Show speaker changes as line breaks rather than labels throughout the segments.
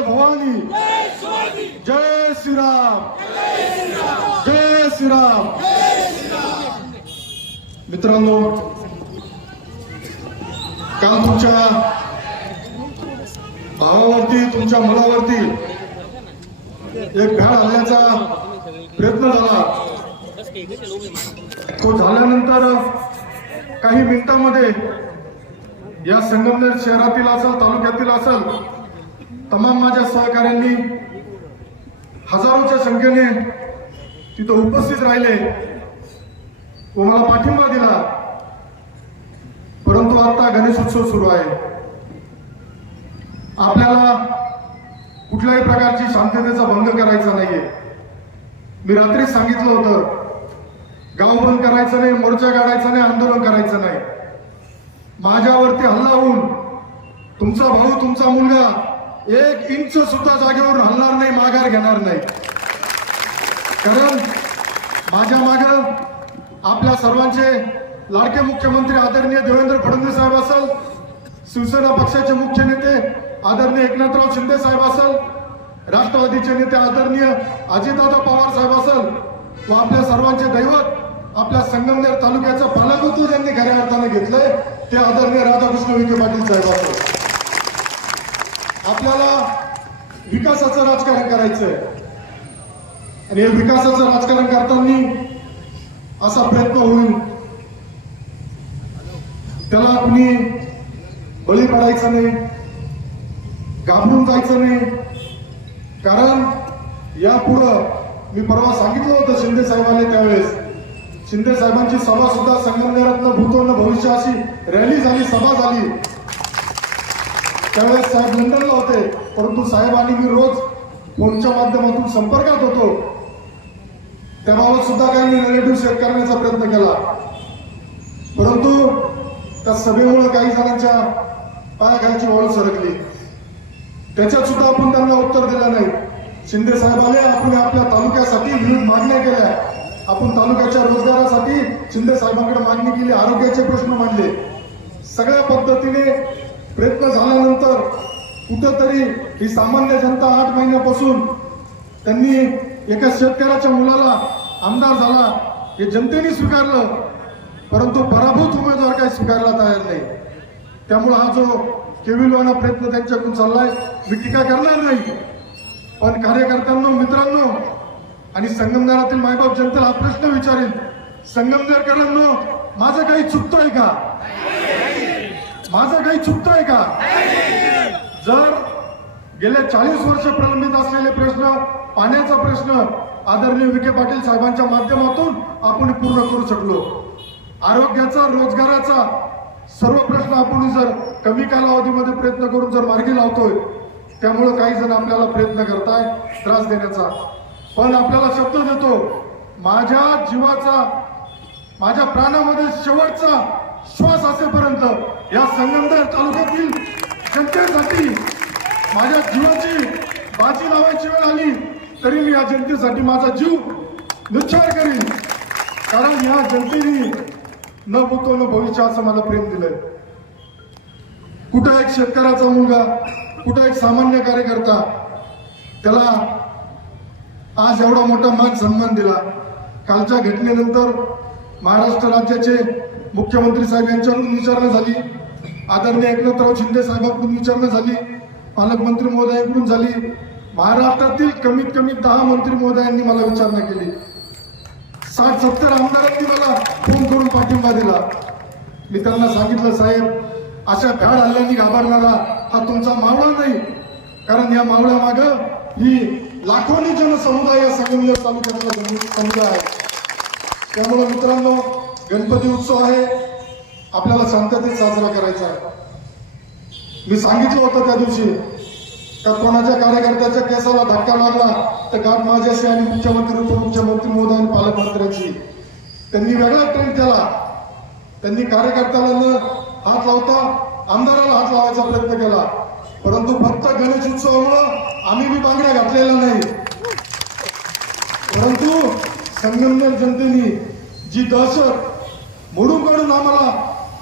भवानी। जय श्रीराम। जय श्रीराम। मित्रांनो काल तुमच्या भावावरती तुमच्या मुलावरती एक भ्याड आणण्याचा प्रयत्न झाला? तो झाल्यानंतर काही मिनिटांमध्ये या संगमनेर शहरातील असेल तालुक्यातील असेल तमाम माझ्या सहकाऱ्यांनी हजारोच्या संख्येने तिथं उपस्थित राहिले. व मला पाठिंबा दिला. परंतु आता गणेशोत्सव सुरू आहे. आपल्याला कुठल्याही प्रकारची शांततेचा भंग करायचा नाहीये. मी रात्री सांगितलं होतं गाव बंद करायचं नाही मोर्चा काढायचा नाही आंदोलन करायचं नाही. माझ्यावरती हल्ला होऊन तुमचा भाऊ तुमचा मुलगा एक इंच सुद्धा जागेवरून हलणार नाही माघार घेणार नाही. कारण माझ्या माग आपल्या सर्वांचे लाडके मुख्यमंत्री आदरणीय देवेंद्र फडणवीस साहेब असेल शिवसेना पक्षाचे मुख्य नेते आदरणीय एकनाथराव शिंदे साहेब असेल राष्ट्रवादीचे नेते आदरणीय अजितदादा पवार साहेब असेल व आपल्या सर्वांचे दैवत आपल्या संगमनेर तालुक्याचं पालकत्व ज्यांनी खऱ्या अर्थाने घेतलंय ते आदरणीय राधाकृष्ण विखे पाटील साहेब असेल. आपल्याला विकासाचं राजकारण करायचंय. आणि हे विकासाचं राजकारण करताना असा प्रयत्न होईल. त्याला कुणी बळी पडायचं नाही घाबरून जायचं नाही. कारण यापुढं मी परवा सांगितलं होतं शिंदे साहेबांनी त्यावेळेस. शिंदे साहेबांची सभा सुद्धा संगमनेरातनं भूतो भविष्य अशी रॅली झाली सभा झाली. त्यावेळेस साहेब लंडनला होते. परंतु साहेब आणि मी रोज फोनच्या माध्यमातून संपर्कात होतो. त्याबाबत सुद्धा काही मी शेअर करण्याचा प्रयत्न केला. परंतु त्या सभेमुळे काही जणांच्या पायाखालची वळ सरकली. त्याच्यात सुद्धा आपण त्यांना उत्तर दिलं नाही. शिंदे साहेब आले आपण आपल्या तालुक्यासाठी विविध मागण्या केल्या. आपण तालुक्याच्या रोजगारासाठी शिंदे साहेबांकडे मागणी केली आरोग्याचे प्रश्न मांडले. सगळ्या पद्धतीने प्रयत्न झाल्यानंतर कुठंतरी ही सामान्य जनता आठ महिन्यापासून त्यांनी एका शेतकऱ्याच्या मुलाला आमदार झाला हे जनतेने स्वीकारलं परंतु पराभूत उमेदवार काही स्वीकारला तयार नाही. त्यामुळं हा जो केविलवाना प्रयत्न त्यांच्याकडून चाललाय मी टीका करणार नाही. पण कार्यकर्त्यांना मित्रांनो आणि संगमनेरातील मायबाप जनतेला हा प्रश्न विचारेल. संगमनेरकरांनो माझं काही चुकतोय का? माझं काही चुकतोय का? जर गेल्या चाळीस वर्ष प्रलंबित असलेले प्रश्न पाण्याचा प्रश्न आदरणीय विखे पाटील साहेबांच्या माध्यमातून आपण पूर्ण करू शकलो. आरोग्याचा रोजगाराचा सर्व प्रश्न आपण जर कमी कालावधीमध्ये प्रयत्न करून जर मार्गी लावतोय त्यामुळं काही जण आपल्याला प्रयत्न करताय त्रास देण्याचा. पण आपल्याला शब्द देतो माझ्या जीवाचा माझ्या प्राणामध्ये शेवटचा श्वास असेपर्यंत या संगमनेर तालुक्यातील जनतेसाठी माझ्या जीवाची बाजी लावायची वेळ आली तरी मी या जनतेसाठी माझा जीव निश्चय करीन. कारण या जनतेने न भूतो न भविष्य असं मला प्रेम दिलंय. कुठं एक शेतकऱ्याचा मुलगा कुठं एक सामान्य कार्यकर्ता त्याला आज एवढा मोठा मान सन्मान दिला. कालच्या घटनेनंतर महाराष्ट्र राज्याचे मुख्यमंत्री साहेब यांच्याकडून विचारणा झाली. आदरणीय एकनाथराव शिंदे साहेबांकडून विचारणा झाली. पालकमंत्री महोदयांकडून झाली. महाराष्ट्रातील कमीत कमी दहा मंत्री महोदयांनी मला विचारणा केली. साठ सत्तर आमदारांनी मला फोन करून पाठिंबा दिला. मी त्यांना सांगितलं साहेब अशा भ्याड हल्ल्यांनी घाबरणारा हा तुमचा मावळा नाही. कारण या मावळ्या माग ही लाखोनी जनसमुदाय या संगमनेर तालुक्यातला समुदाय आहे. त्यामुळे मित्रांनो गणपती उत्सव आहे. आपल्याला शांततेत साजरा करायचा आहे. मी सांगितलं होतं त्या दिवशी का कोणाच्या कार्यकर्त्याच्या केसाला धक्का लागला तर गाठ माझ्याशी आणि मुख्यमंत्री उपमुख्यमंत्री मोदी आणि पालकमंत्र्यांची त्यांनी वेगळा ट्रेंड केला. त्यांनी कार्यकर्त्याला हात लावता आमदाराला हात लावायचा प्रयत्न केला. परंतु फक्त गणेश उत्सवामुळं आम्ही बी बांगड्या घातलेल्या नाही. परंतु संगमनेर जनतेने जी दहशत मोडून काढून आम्हाला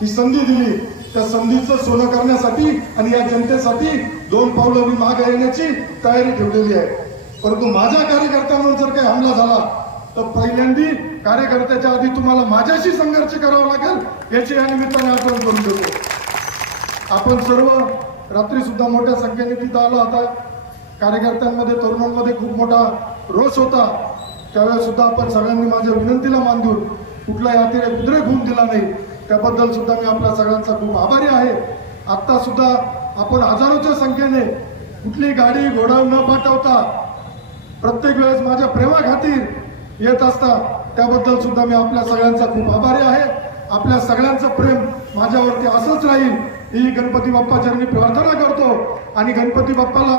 ही संधी दिली. त्या संधीचं सोनं करण्यासाठी आणि या जनतेसाठी दोन पावलं मी मागे येण्याची तयारी ठेवलेली आहे. परंतु माझ्या कार्यकर्त्यांवर जर काही हमला झाला तर पहिल्यांदी कार्यकर्त्याच्या आधी तुम्हाला माझ्याशी संघर्ष करावा लागेल याची या निमित्ताने आठवण करून देतो आपण सर्व रात्री सुद्धा मोठ्या संख्येने तिथं आलो आता कार्यकर्त्यांमध्ये तरुणांमध्ये खूप मोठा रोष होता. त्यावेळेस सुद्धा आपण सगळ्यांनी माझ्या विनंतीला मान देऊन कुठलाही अतिरेक उद्रेक होऊन दिला नाही. त्याबद्दल सुद्धा मी आपल्या सगळ्यांचा खूप आभारी आहे. आत्ता सुद्धा आपण हजारोच्या संख्येने कुठली गाडी घोडा न पाठवता प्रत्येक वेळेस माझ्या प्रेमाखातीर येत असता त्याबद्दल सुद्धा मी आपल्या सगळ्यांचा खूप आभारी आहे. आपल्या सगळ्यांचं प्रेम माझ्यावरती असंच राहील. ही गणपती बाप्पा चरणी प्रार्थना करतो आणि गणपती बाप्पाला